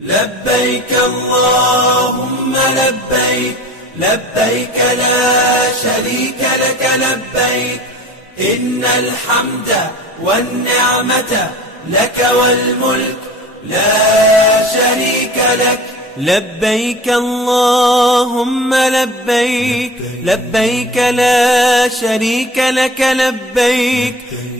لبيك اللهم لبيك، لبيك لا شريك لك لبيك، إن الحمد والنعمة لك والملك لا شريك لك. لبيك اللهم لبيك، لبيك لا شريك لك لبيك،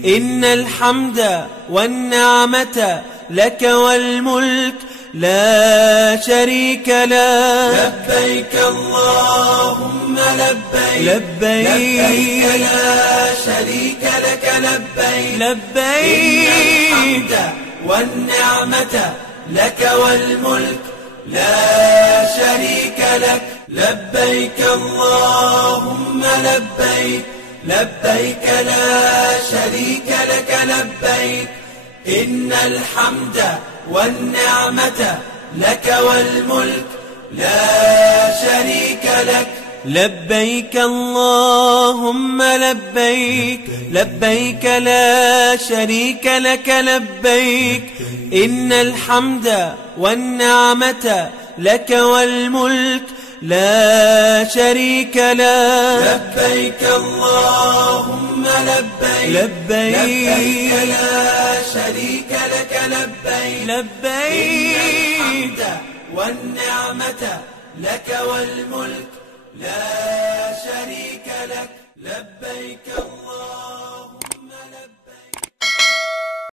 إن الحمد والنعمة لك والملك لا شريك لك. لبيك اللهم لبيك، لبيك لا شريك لك لبيك، لبيك إن الحمد والنعمة لك والملك لا شريك لك. لبيك اللهم لبيك، لبيك لا شريك لك لبيك، إن الحمد والنعمة لك والملك لا شريك لك. لبيك اللهم لبيك، لبيك لا شريك لك لبيك، إن الحمد والنعمة لك والملك لا شريك لك. لبيك اللهم لبيك، لبيك لا شريك لك لبيك، لبيك الحمد والنعمة لك والملك لا شريك لك. لبيك اللهم